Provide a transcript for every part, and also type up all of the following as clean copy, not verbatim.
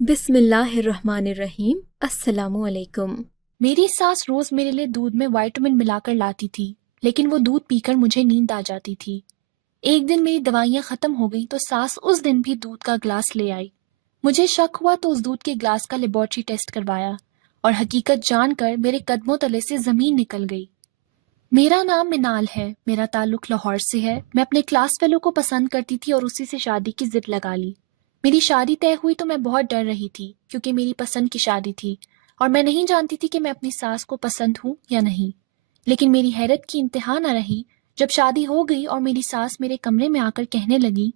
بسم اللہ الرحمن الرحیم۔ السلام علیکم۔ میری ساس روز میرے لیے دودھ میں وائٹامن ملا کر لاتی تھی، لیکن وہ دودھ پی کر مجھے نیند آ جاتی تھی۔ ایک دن میری دوائیاں ختم ہو گئیں تو ساس اس دن بھی دودھ کا گلاس لے آئی۔ مجھے شک ہوا تو اس دودھ کے گلاس کا لیبارٹری ٹیسٹ کروایا اور حقیقت جان کر میرے قدموں تلے سے زمین نکل گئی۔ میرا نام منال ہے، میرا تعلق لاہور سے ہے۔ میں اپنے کلاس فیلو کو پسند کرتی تھی اور اسی سے شادی کی ضد لگا لی۔ میری شادی طے ہوئی تو میں بہت ڈر رہی تھی کیونکہ میری پسند کی شادی تھی اور میں نہیں جانتی تھی کہ میں اپنی ساس کو پسند ہوں یا نہیں۔ لیکن میری حیرت کی انتہا نہ رہی جب شادی ہو گئی اور میری ساس میرے کمرے میں آ کر کہنے لگی،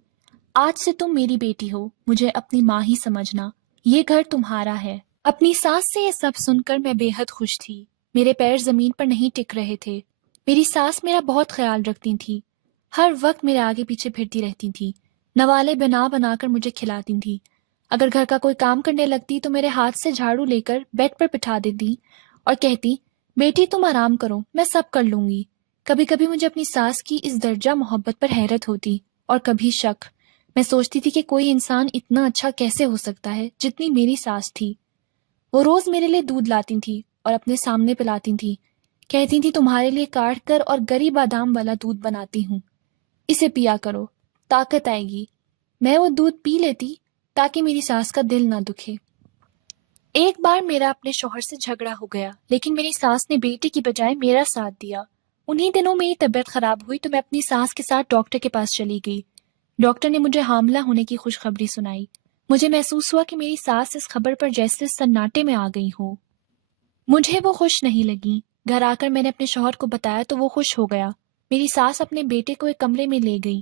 آج سے تم میری بیٹی ہو، مجھے اپنی ماں ہی سمجھنا، یہ گھر تمہارا ہے۔ اپنی ساس سے یہ سب سن کر میں بے حد خوش تھی۔ میرے پیر زمین پر نہیں ٹک رہے تھے۔ میری ساس میرا بہت خیال رکھتی تھی، ہر وقت میرے آگے پیچھے پھرتی رہتی تھی، نوالے بنا بنا کر مجھے کھلاتی تھی۔ اگر گھر کا کوئی کام کرنے لگتی تو میرے ہاتھ سے جھاڑو لے کر بیڈ پر بٹھا دیتی اور کہتی، بیٹی تم آرام کرو، میں سب کر لوں گی۔ کبھی کبھی مجھے اپنی ساس کی اس درجہ محبت پر حیرت ہوتی اور کبھی شک۔ میں سوچتی تھی کہ کوئی انسان اتنا اچھا کیسے ہو سکتا ہے جتنی میری ساس تھی۔ وہ روز میرے لیے دودھ لاتی تھی اور اپنے سامنے پلاتی تھی، کہتی تھی تمہارے لیے کاٹ کر اور گری بادام والا دودھ بناتی ہوں، اسے پیا کرو، طاقت آئے گی۔ میں وہ دودھ پی لیتی تاکہ میری ساس کا دل نہ دکھے۔ ایک بار میرا اپنے شوہر سے جھگڑا ہو گیا، لیکن میری ساس نے بیٹے کی بجائے میرا ساتھ دیا۔ انہی دنوں میری طبیعت خراب ہوئی تو میں اپنی ساس کے ساتھ ڈاکٹر کے پاس چلی گئی۔ ڈاکٹر نے مجھے حاملہ ہونے کی خوشخبری سنائی۔ مجھے محسوس ہوا کہ میری ساس اس خبر پر جیسے سناٹے میں آ گئی ہو۔ مجھے وہ خوش نہیں لگی۔ گھر آ کر میں نے اپنے شوہر کو بتایا تو وہ خوش ہو گیا۔ میری ساس اپنے بیٹے کو ایک کمرے میں لے گئی۔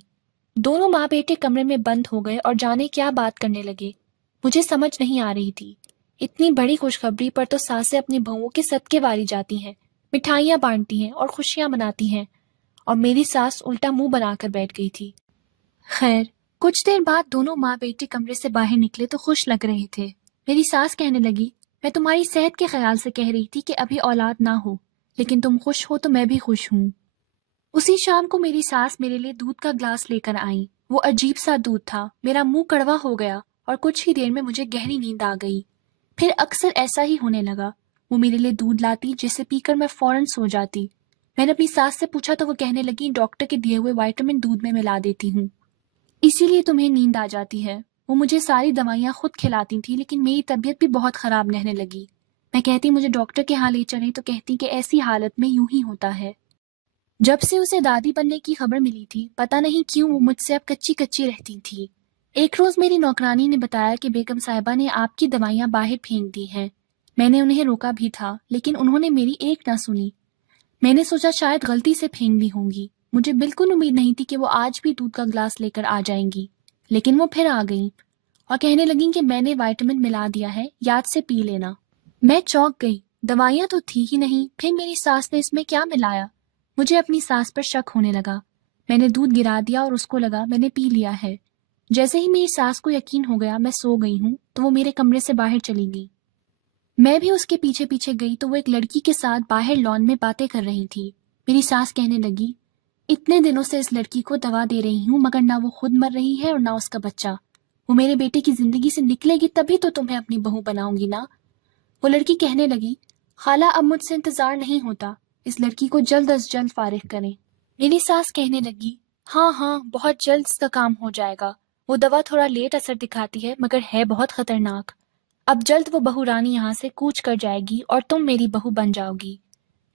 دونوں ماں بیٹے کمرے میں بند ہو گئے اور جانے کیا بات کرنے لگے۔ مجھے سمجھ نہیں آ رہی تھی۔ اتنی بڑی خوشخبری پر تو ساسیں اپنی بہوؤں کے صدقے واری جاتی ہیں، مٹھائیاں بانٹتی ہیں اور خوشیاں مناتی ہیں، اور میری ساس الٹا منہ بنا کر بیٹھ گئی تھی۔ خیر، کچھ دیر بعد دونوں ماں بیٹے کمرے سے باہر نکلے تو خوش لگ رہے تھے۔ میری ساس کہنے لگی، میں تمہاری صحت کے خیال سے کہہ رہی تھی کہ ابھی اولاد نہ ہو، لیکن تم خوش ہو تو میں بھی خوش ہوں۔ اسی شام کو میری ساس میرے لیے دودھ کا گلاس لے کر آئیں۔ وہ عجیب سا دودھ تھا، میرا منہ کڑوا ہو گیا اور کچھ ہی دیر میں مجھے گہری نیند آ گئی۔ پھر اکثر ایسا ہی ہونے لگا۔ وہ میرے لیے دودھ لاتی جسے پی کر میں فوراً سو جاتی۔ میں نے اپنی ساس سے پوچھا تو وہ کہنے لگی، ڈاکٹر کے دیے ہوئے وائٹامن دودھ میں ملا دیتی ہوں، اسی لیے تمہیں نیند آ جاتی ہے۔ وہ مجھے ساری دوائیاں خود کھلاتی تھی، لیکن میری طبیعت بھی بہت خراب رہنے لگی۔ میں کہتی مجھے ڈاکٹر کے ہاں لے چلیں تو کہتی کہ ایسی حالت میں یوں ہی ہوتا ہے۔ جب سے اسے دادی بننے کی خبر ملی تھی، پتہ نہیں کیوں وہ مجھ سے اب کچی کچی رہتی تھی۔ ایک روز میری نوکرانی نے بتایا کہ بیگم صاحبہ نے آپ کی دوائیاں باہر پھینک دی ہیں۔ میں نے انہیں روکا بھی تھا، لیکن انہوں نے میری ایک نہ سنی۔ میں نے سوچا شاید غلطی سے پھینک دی ہوں گی۔ مجھے بالکل امید نہیں تھی کہ وہ آج بھی دودھ کا گلاس لے کر آ جائیں گی، لیکن وہ پھر آ گئیں اور کہنے لگیں کہ میں نے وائٹامن ملا دیا ہے، یاد سے پی لینا۔ میں چونک گئی، دوائیاں تو تھی ہی نہیں، پھر میری ساس نے اس میں کیا ملایا؟ مجھے اپنی ساس پر شک ہونے لگا۔ میں نے دودھ گرا دیا اور اس کو لگا میں نے پی لیا ہے۔ جیسے ہی میری ساس کو یقین ہو گیا میں سو گئی ہوں تو وہ میرے کمرے سے باہر چلی گئی۔ میں بھی اس کے پیچھے پیچھے گئی تو وہ ایک لڑکی کے ساتھ باہر لان میں باتیں کر رہی تھی۔ میری ساس کہنے لگی، اتنے دنوں سے اس لڑکی کو دوا دے رہی ہوں مگر نہ وہ خود مر رہی ہے اور نہ اس کا بچہ۔ وہ میرے بیٹے کی زندگی سے نکلے گی تبھی تو تمہیں اپنی بہو بناؤں گی نا۔ وہ لڑکی کہنے لگی، خالہ اب مجھ سے انتظار نہیں ہوتا، اس لڑکی کو جلد از جلد فارغ کریں۔ میری ساس کہنے لگی، ہاں ہاں بہت جلد اس کا کام ہو جائے گا، وہ دوا تھوڑا لیٹ اثر دکھاتی ہے مگر ہے بہت خطرناک۔ اب جلد وہ بہو رانی یہاں سے کوچ کر جائے گی اور تم میری بہو بن جاؤ گی۔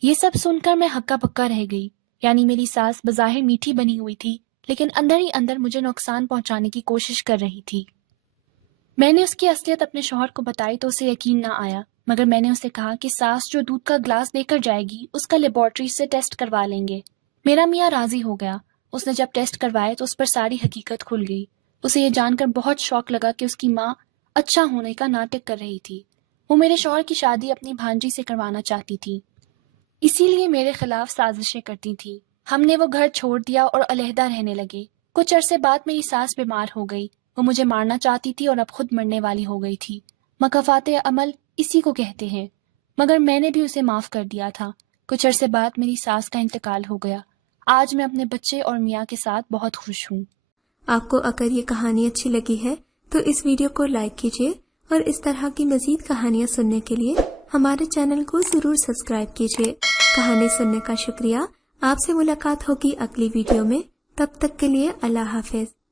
یہ سب سن کر میں ہکا پکا رہ گئی، یعنی میری ساس بظاہر میٹھی بنی ہوئی تھی لیکن اندر ہی اندر مجھے نقصان پہنچانے کی کوشش کر رہی تھی۔ میں نے اس کی اصلیت اپنے شوہر کو بتائی تو اسے یقین نہ آیا، مگر میں نے اسے کہا کہ ساس جو دودھ کا گلاس لے کر جائے گی اس کا لیبارٹری سے ٹیسٹ کروا لیں گے۔ میرا میاں راضی ہو گیا۔ اس نے جب ٹیسٹ کروائے تو اس پر ساری حقیقت کھل گئی۔ اسے یہ جان کر بہت شوق لگا کہ اس کی ماں اچھا ہونے کا ناٹک کر رہی تھی۔ وہ میرے شوہر کی شادی اپنی بھانجی سے کروانا چاہتی تھی، اسی لیے میرے خلاف سازشیں کرتی تھی۔ ہم نے وہ گھر چھوڑ دیا اور علیحدہ رہنے لگے۔ کچھ عرصے بعد میری ساس بیمار ہو گئی۔ وہ مجھے مارنا چاہتی تھی اور اب خود مرنے والی ہو گئی تھی۔ مکافات عمل اسی کو کہتے ہیں، مگر میں نے بھی اسے معاف کر دیا تھا۔ کچھ عرصے بعد میری ساس کا انتقال ہو گیا۔ آج میں اپنے بچے اور میاں کے ساتھ بہت خوش ہوں۔ آپ کو اگر یہ کہانی اچھی لگی ہے تو اس ویڈیو کو لائک کیجیے اور اس طرح کی مزید کہانیاں سننے کے لیے ہمارے چینل کو ضرور سبسکرائب کیجیے۔ کہانی سننے کا شکریہ۔ آپ سے ملاقات ہوگی اگلی ویڈیو میں، تب تک کے لیے اللہ حافظ۔